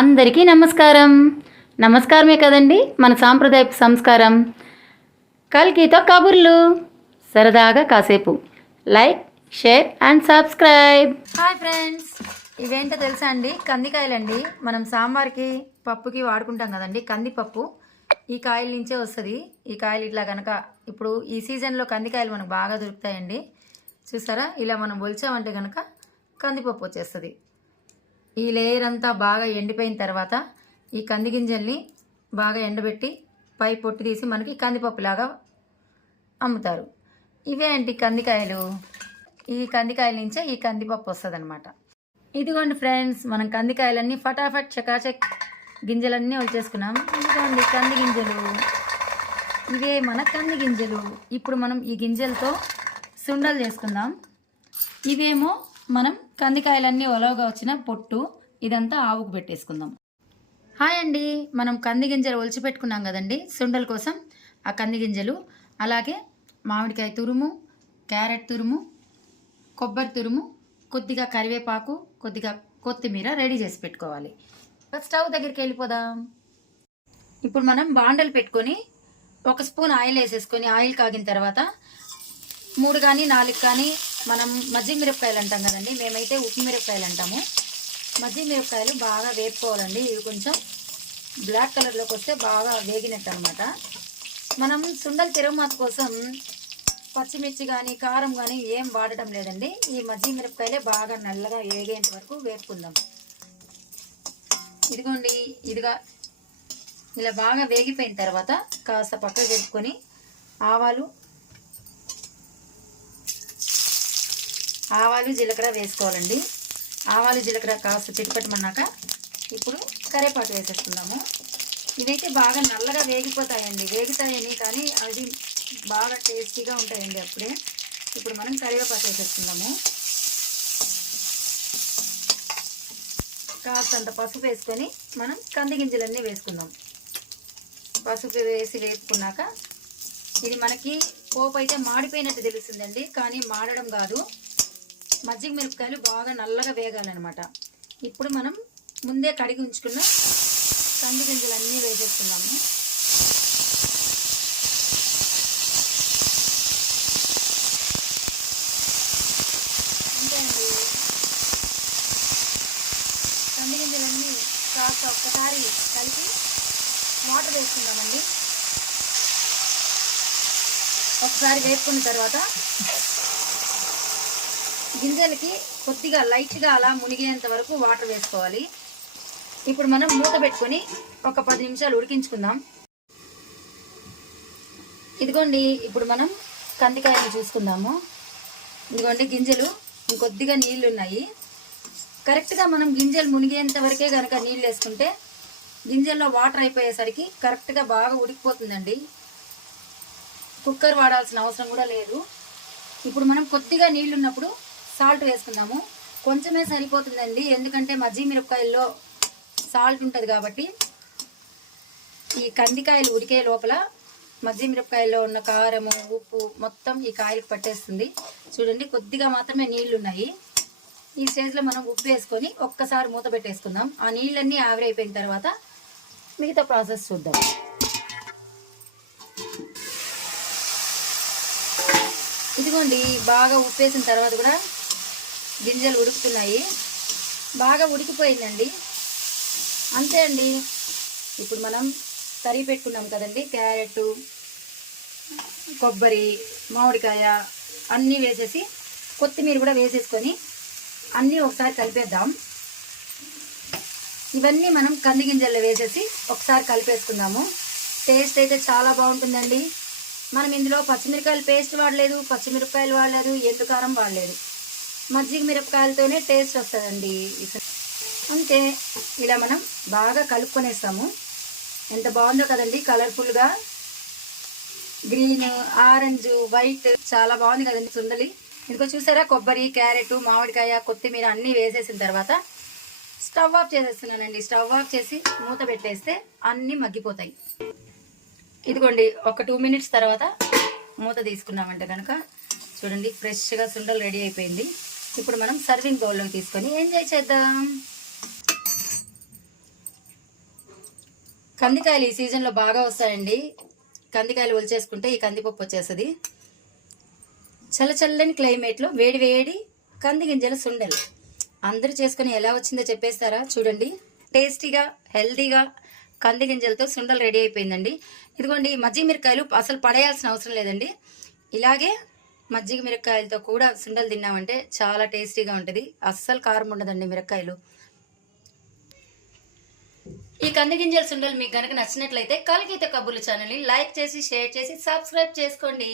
అందరికీ నమస్కారం. నమస్కారమే కదండి మన సాంప్రదాయపు సంస్కారం. కల్కితో కబుర్లు. సరదాగా కాసేపు. Like share and subscribe. Hi friends. ఇవేంటో తెలుసా అండి? కందికాయలండి. మనం సాంబార్కి పప్పుకి వాడుకుంటాం కదండి. కందిపప్పు ఈ కాయల నుంచే వస్తుంది. ఈ కాయలు ఇట్లా కనుక ఇప్పుడు ఈ సీజన్లో కందికాయలు మనకు బాగా దొరుకుతాయండి. చూసారా? ఇలా మనం ఒలిచామంటే కనుక కందిపప్పు వచ్చేస్తుంది. ఈ లేయర్ అంతా బాగా ఎండిపోయిన తర్వాత ఈ కంది గింజల్ని బాగా ఎండబెట్టి పై పొట్టు తీసి మనకి కందిపప్పులాగా అమ్ముతారు. ఇవే అండి కందికాయలు. ఈ కందికాయల నుంచే ఈ కందిపప్పు వస్తుంది అనమాట ఇదిగోండి ఫ్రెండ్స్ మనం కందికాయలన్నీ ఫటాఫట్ చకాచక్ గింజలన్నీ వచ్చేసుకున్నాం ఇదిగోండి కంది గింజలు. ఇవే మన కంది గింజలు. ఇప్పుడు మనం ఈ గింజలతో సుండలు చేసుకుందాం. ఇవేమో మనం కందికాయలన్నీ ఒలవగా వచ్చిన పొట్టు ఇదంతా ఆవుకు పెట్టేసుకుందాం. హాయ్ అండి. మనం కంది గింజలు ఒలిచి పెట్టుకున్నాం కదండి. సుండల కోసం ఆ కంది గింజలు అలాగే మామిడికాయ తురుము క్యారెట్ తురుము కొబ్బరి తురుము కొద్దిగా కరివేపాకు కొద్దిగా కొత్తిమీర రెడీ చేసి పెట్టుకోవాలి. స్టవ్ దగ్గరికి వెళ్ళిపోదాం. ఇప్పుడు మనం బాండలు పెట్టుకొని ఒక స్పూన్ ఆయిల్ వేసేసుకొని ఆయిల్ కాగిన తర్వాత మూడు కానీ నాలుగు కానీ మనం మజ్జిగ మిరపకాయలు అంటాం కదండి మేమైతే ఉప్పు మిరపకాయలు అంటాము. మజ్జిగ మిరపకాయలు బాగా వేపుకోవాలండి. ఇవి కొంచెం బ్లాక్ కలర్లోకి వస్తే బాగా వేగినట్టు అనమాట మనం సుండల తిరుగుమాత కోసం పచ్చిమిర్చి కానీ కారం కానీ ఏం వాడటం లేదండి. ఈ మజ్జిగ మిరపకాయలే బాగా నల్లగా వేగేంత వరకు వేపుకుందాం. ఇదిగోండి ఇదిగా ఇలా బాగా వేగిపోయిన తర్వాత కాస్త పక్కకు పెట్టుకొని ఆవాలు ఆవాలు జీలకర్ర వేసుకోవాలండి. ఆవాలు జీలకర్ర కాస్త తిరిపెట్టమన్నాక ఇప్పుడు కరేపాకు వేసేసుకుందాము. ఇవైతే బాగా నల్లగా వేగిపోతాయండి. వేగుతాయని కానీ అది బాగా టేస్టీగా ఉంటాయండి అప్పుడే. ఇప్పుడు మనం కరివేపాకు వేసేసుకుందాము. కాస్తంత పసుపు వేసుకొని మనం కంది గింజలన్నీ వేసుకుందాం. పసుపు వేసి వేసుకున్నాక ఇది మనకి పోపు అయితే మాడిపోయినట్టు తెలుస్తుందండి కానీ మాడడం కాదు. మజ్జిగ మిరపకాయలు బాగా నల్లగా వేగాలన్నమాట. ఇప్పుడు మనం ముందే కడిగి ఉంచుకున్న కంది గింజలు అన్నీ వేసేస్తున్నాము అండి కంది గింజలన్నీ కాస్త ఒక్కసారి కలిపి వాటర్ వేసుకుందామండి. ఒకసారి వేసుకున్న తర్వాత గింజలకి కొద్దిగా లైట్గా అలా మునిగేంత వరకు వాటర్ వేసుకోవాలి. ఇప్పుడు మనం మూత పెట్టుకొని ఒక పది నిమిషాలు ఉడికించుకుందాం. ఇదిగోండి ఇప్పుడు మనం కందికాయలు చూసుకుందాము. ఇదిగోండి గింజలు ఇంకొద్దిగా నీళ్ళు ఉన్నాయి కరెక్ట్గా మనం గింజలు మునిగేంత వరకే కనుక నీళ్ళు వేసుకుంటే గింజల్లో వాటర్ అయిపోయేసరికి కరెక్ట్గా బాగా ఉడికిపోతుందండి. కుక్కర్ వాడాల్సిన అవసరం కూడా లేదు. ఇప్పుడు మనం కొద్దిగా నీళ్ళు ఉన్నప్పుడు సాల్ట్ వేసుకుందాము. కొంచెమే సరిపోతుందండి. ఎందుకంటే మజ్జి మిరపకాయల్లో సాల్ట్ ఉంటుంది కాబట్టి ఈ కందికాయలు ఉడికే లోపల మజ్జి మిరపకాయల్లో ఉన్న కారము ఉప్పు మొత్తం ఈ కాయలకు పట్టేస్తుంది. చూడండి కొద్దిగా మాత్రమే నీళ్ళు ఉన్నాయి ఈ స్టేజ్లో మనం ఉప్పు వేసుకొని ఒక్కసారి మూత పెట్టేసుకుందాం. ఆ నీళ్ళన్నీ ఆవిరైపోయిన తర్వాత మిగతా ప్రాసెస్ చూద్దాం. ఇదిగోండి బాగా ఉప్పు వేసిన తర్వాత కూడా గింజలు ఉడుకుతున్నాయి. బాగా ఉడికిపోయిందండి. అంతే అండి. ఇప్పుడు మనం తరిగి పెట్టుకున్నాం కదండి. క్యారెట్ కొబ్బరి మామిడికాయ అన్నీ వేసేసి కొత్తిమీర కూడా వేసేసుకొని అన్నీ ఒకసారి కలిపేద్దాం. ఇవన్నీ మనం కంది గింజల్లో వేసేసి ఒకసారి కలిపేసుకుందాము. టేస్ట్ అయితే చాలా బాగుంటుందండి. మనం ఇందులో పచ్చిమిరపకాయలు పేస్ట్ వాడలేదు పచ్చిమిరపకాయలు వాడలేదు ఎండుకారం వాడలేదు. మజ్జిగ మిరపకాయలతోనే టేస్ట్ వస్తుందండి. అంతే ఇలా మనం బాగా కలుపుకొనేస్తాము. ఎంత బాగుందో కదండి కలర్ఫుల్గా. గ్రీన్ ఆరెంజ్ వైట్ చాలా బాగుంది కదండి సుందలి. ఇదిగో చూసారా కొబ్బరి క్యారెట్ మామిడికాయ కొత్తిమీర అన్నీ వేసేసిన తర్వాత స్టవ్ ఆఫ్ చేసేస్తున్నానండి. స్టవ్ ఆఫ్ చేసి మూత పెట్టేస్తే అన్నీ మగ్గిపోతాయి. ఇదిగోండి ఒక టూ మినిట్స్ తర్వాత మూత తీసుకున్నామంటే కనుక చూడండి ఫ్రెష్గా సుండలు రెడీ అయిపోయింది. ఇప్పుడు మనం సర్వింగ్ బౌల్లోకి తీసుకొని ఎంజాయ్ చేద్దాం? కందికాయలు ఈ సీజన్లో బాగా వస్తాయండి. కందికాయలు ఒలిచేసుకుంటే ఈ కందిపప్పు వచ్చేస్తుంది. చల్ల చల్లని క్లైమేట్లో వేడి వేడి కంది గింజల సుండలు. అందరూ చేసుకొని ఎలా వచ్చిందో చెప్పేస్తారా? చూడండి. టేస్టీగా హెల్తీగా కంది గింజలతో సుండలు రెడీ అయిపోయిందండి. ఇదిగోండి మజ్జిగ మిరకాయలు అసలు పడేయాల్సిన అవసరం లేదండి. ఇలాగే మజ్జిగ మిరపకాయలతో కూడా సుండలు తిన్నామంటే చాలా టేస్టీగా ఉంటుంది. అస్సలు కారం ఉండదండి మిరపకాయలు ఈ కంది గింజల సుండలు మీకు కనుక నచ్చినట్లయితే కలిగిత కబుర్లు ఛానల్ని లైక్ చేసి షేర్ చేసి సబ్స్క్రైబ్ చేసుకోండి.